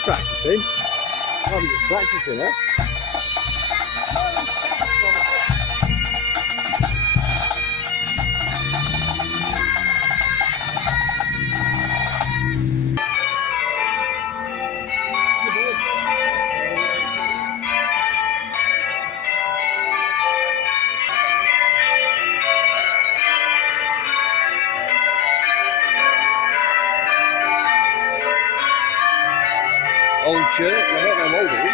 just practicing. I'm just practicing, eh? Old shirt, I don't know how old it is.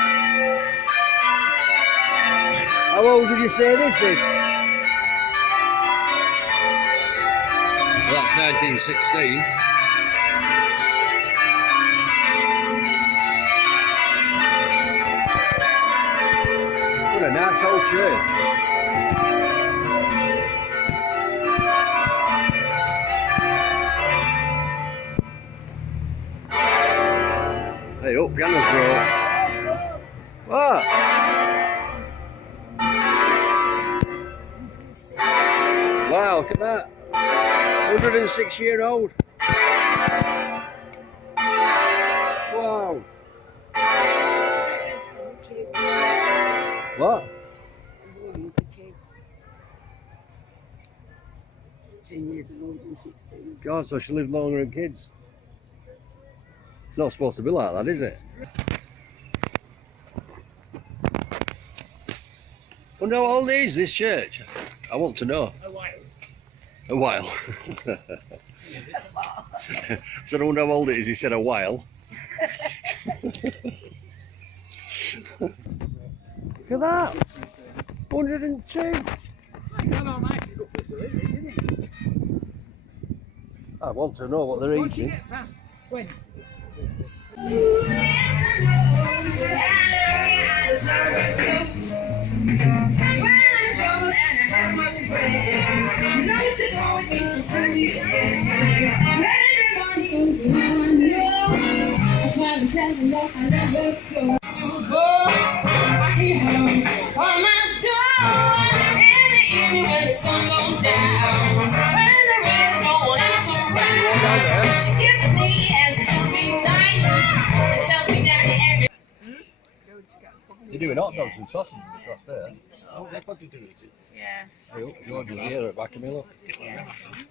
How old did you say this is? Well, that's 1916. What a nice old church. Hey, up, piano's broke. What? Wow, look at that. 106-year-old. Wow. What? Everyone's the kids. 10 years old and 16. God, so she lived longer than kids. It's not supposed to be like that, is it? Wonder how old is this church? I want to know. A while. So I wonder how old it is. He said a while. Look at that. 102. I want to know what they're eating. You're doing hot dogs and sausages across there. Oh, that's what you do, is it? Yeah. Hey, look, George is here at the back of me, look.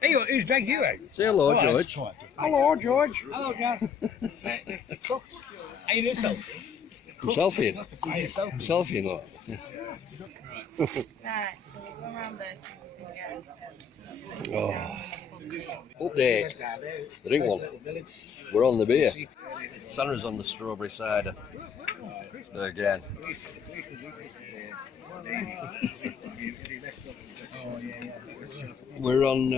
Hey, who's dragged you out? Say hello, George. Hello, George. Hello, John. Are you doing selfie? I'm selfieing. I'm selfieing, look. Right, so we'll go around there so we can get Oh. Update. Drink one. We're on the beer. Sandra's on the strawberry cider. Again. We're on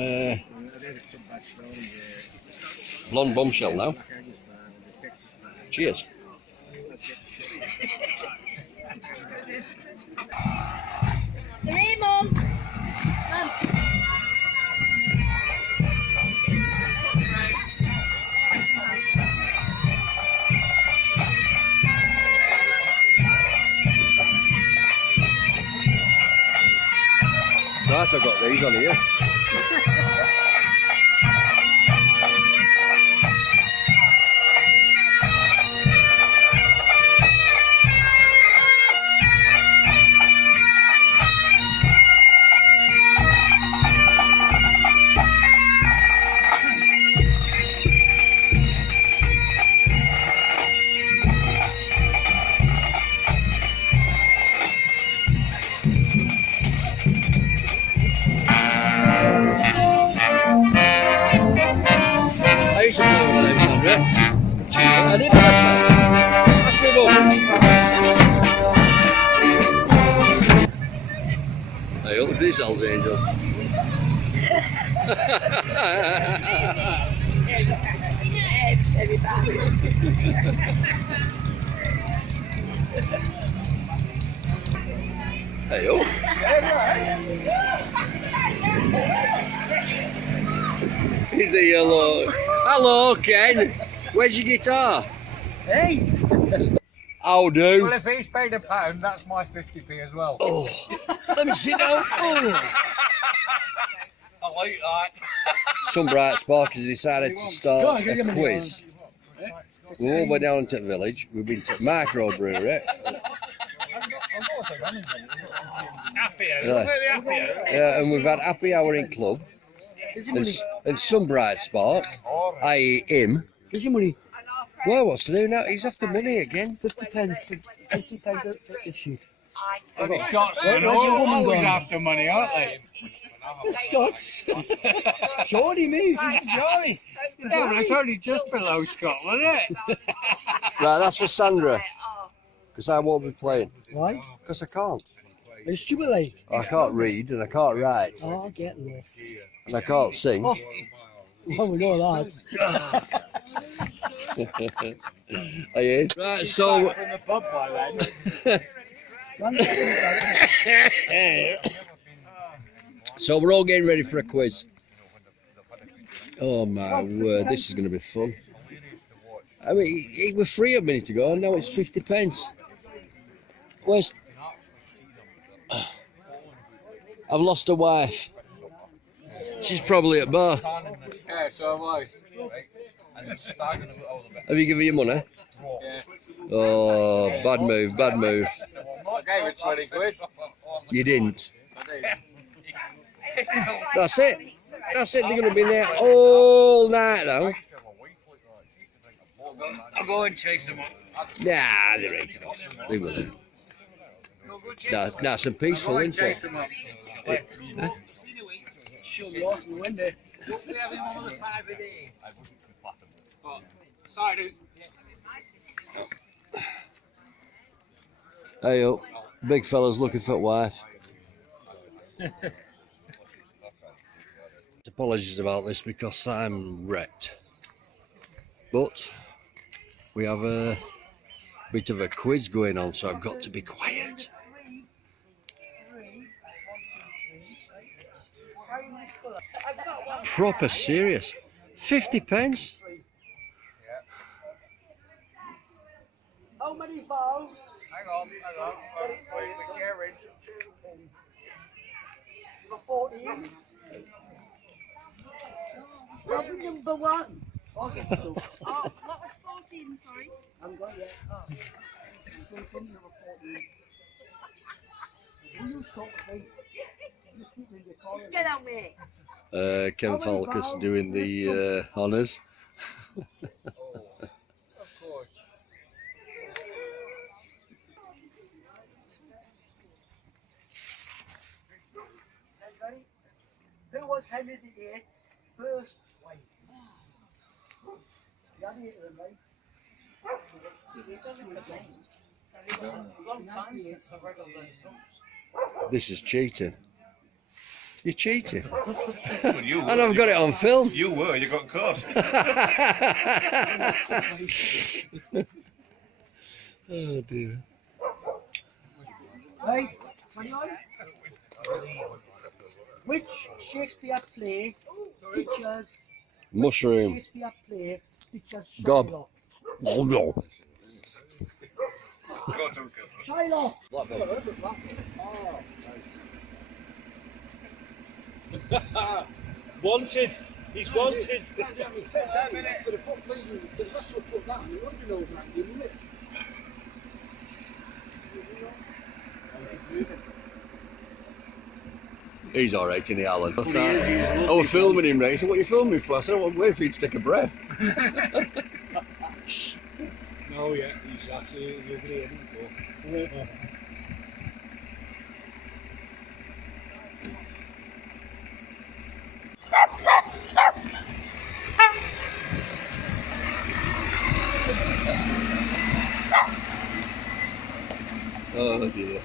Blonde Bombshell now. Cheers. Hey, Mum. Nice, I've got these on here. I used to play with the name Sandra. I did pass me ball. Hey, look at these Hells Angels. Hey, oh. He's a yellow. Hello, Ken. Where's your guitar? Hey! I'll do. Well, if he's paid £1, that's my 50p as well. Oh, let me sit down. Oh. I like that. Some bright sparkers decided to start a quiz. We're all the way down to the village. We've been to microbrewery. Yeah, and we've had happy hour in club. And some bright spot, i.e. him. Here's your money. Well, what's to do now? He's after money again. 50 pence. 50 pence out the sheet. The Scotsmen always after money, aren't they? The Scots. Geordie, me. Johnny. Yeah, it's only just below Scotland, isn't it? Right, that's for Sandra. Because I won't be playing. Why? Because I can't. Are you stupid like? I can't read and I can't write. Oh, get lost. And I can't sing. Oh. Well, we know that. Are you? Right, so... From the pub by then. So we're all getting ready for a quiz. Oh my word, this is going to be fun. I mean, it was free a minute ago and now it's 50 pence. Where's... I've lost a wife. She's probably at bar. Yeah, so have I. Have you given your money? Yeah. Oh, bad move, bad move. I gave her 20 quid. You didn't. I did. That's it. That's it. They're going to be there all night though. I'll go and chase them up. Nah, they ain't. They will. Nice and peaceful, isn't it? Huh? Show me off in the window. Hey up, big fella's looking for a wife. Apologies about this because I'm wrecked. But we have a bit of a quiz going on, so I've got to be quiet. Proper serious. 50 pence? How many valves? Hang on. We're sharing. Number 14. Problem number 1. Oh, get stuffed. Oh, what was 14, sorry? I haven't got it yet. Oh. Number 14. Will you stop, please? You're sitting in your car. Get out, mate. Ken Falkus doing the honours. Of course. Who was Henry VIII's first wife? He had 8 of them, right? Long time since I've read all those books. This is cheating. You're cheating. Well, you were. And I've got it on film. You were, you got caught. Oh dear. Right, 21. Which Shakespeare play features Mushroom. Shakespeare play features Gob. Shylock? Oh, Caught him, Shylock! Wanted. He's wanted. he's alright, isn't he, Alan? I was filming him, right? He said, what are you filming for? I said, I want to wait for you to take a breath. No, yeah, he's absolutely lovely, isn't he? Oh dear.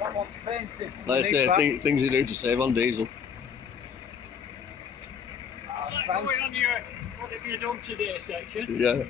That one's painted. Like I say, things you do to save on diesel. Going on your what have you done today section? Yeah.